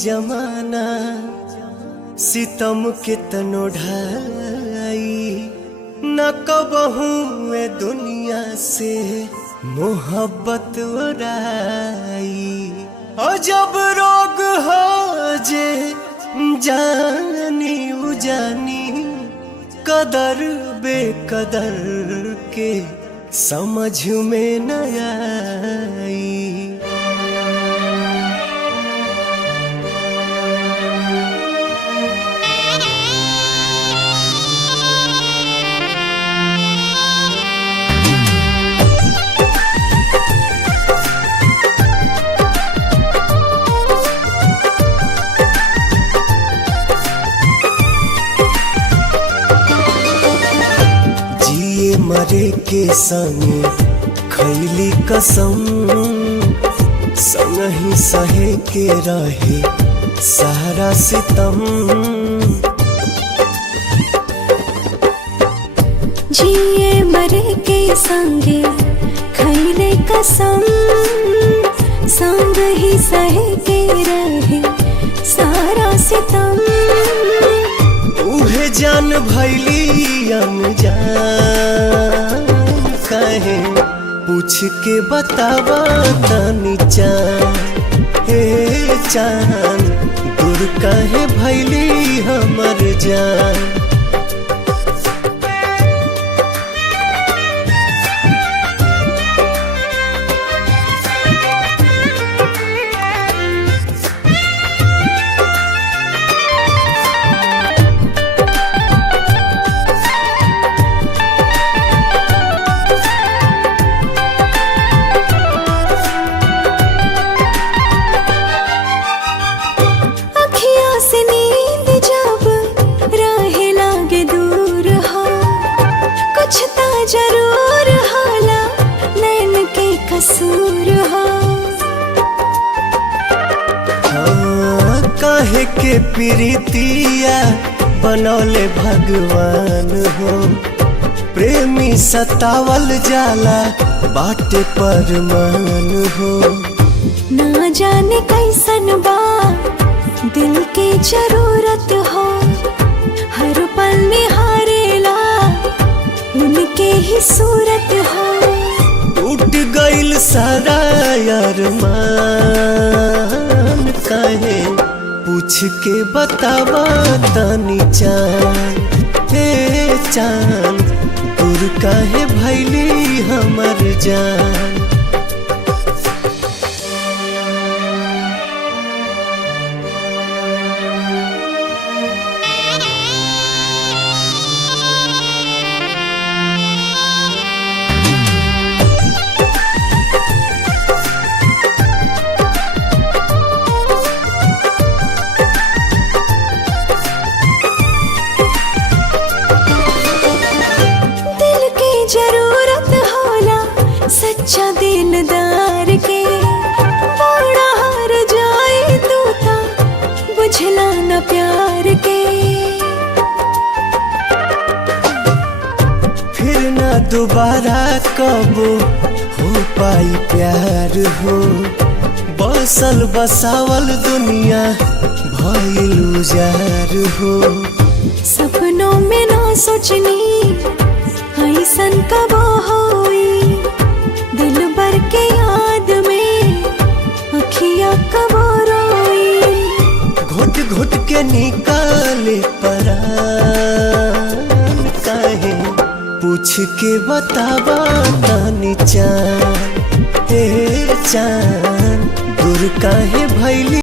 जमाना सितम के तनो ढाई न कबहू ए दुनिया से मोहब्बत उड़ाई। और जब रोग हो जे जानी उजानी कदर बेकदर के समझ में न आई। मरे के संग खैली कसम संग ही सहे के रहे सारा सितम। जिए मरे के संगे खैले कसम संग ही सहे के रहे सारा सितम। उहे जान भैली अनजान कहे पूछ के बतावा तनी चान। हे चान दूर कहे भैली हमर जान। जरूर हाला नैन के कसूर हो। हाँ, काहे के प्रीतिया बनौले भगवान हो। प्रेमी सतावल जाला बाटे परमान हो। ना जाने कैसन बा दिल के जरूरत हो। हर पल निहारेला उनके ही सूरत हो। टूट गइल सारा अरमान काहे पूछ के बतावा तनी चान। हे चान दूर काहे भैली हमर जान। जरूरत होला सच्चा दिलदार के। बड़ा हार जाए तू ता बुझला न प्यार के। फिर ना दोबारा कबो हो पाई प्यार हो। बसल बसावल दुनिया भइल उजार हो। सपनों में ना सोचनी ऐसन कब होई दिल भर के याद में अखियाँ कब रोई। घुट घुट के निकाले परान काहे पूछ के बतावा तनी चान। हे चान दूर काहे भैली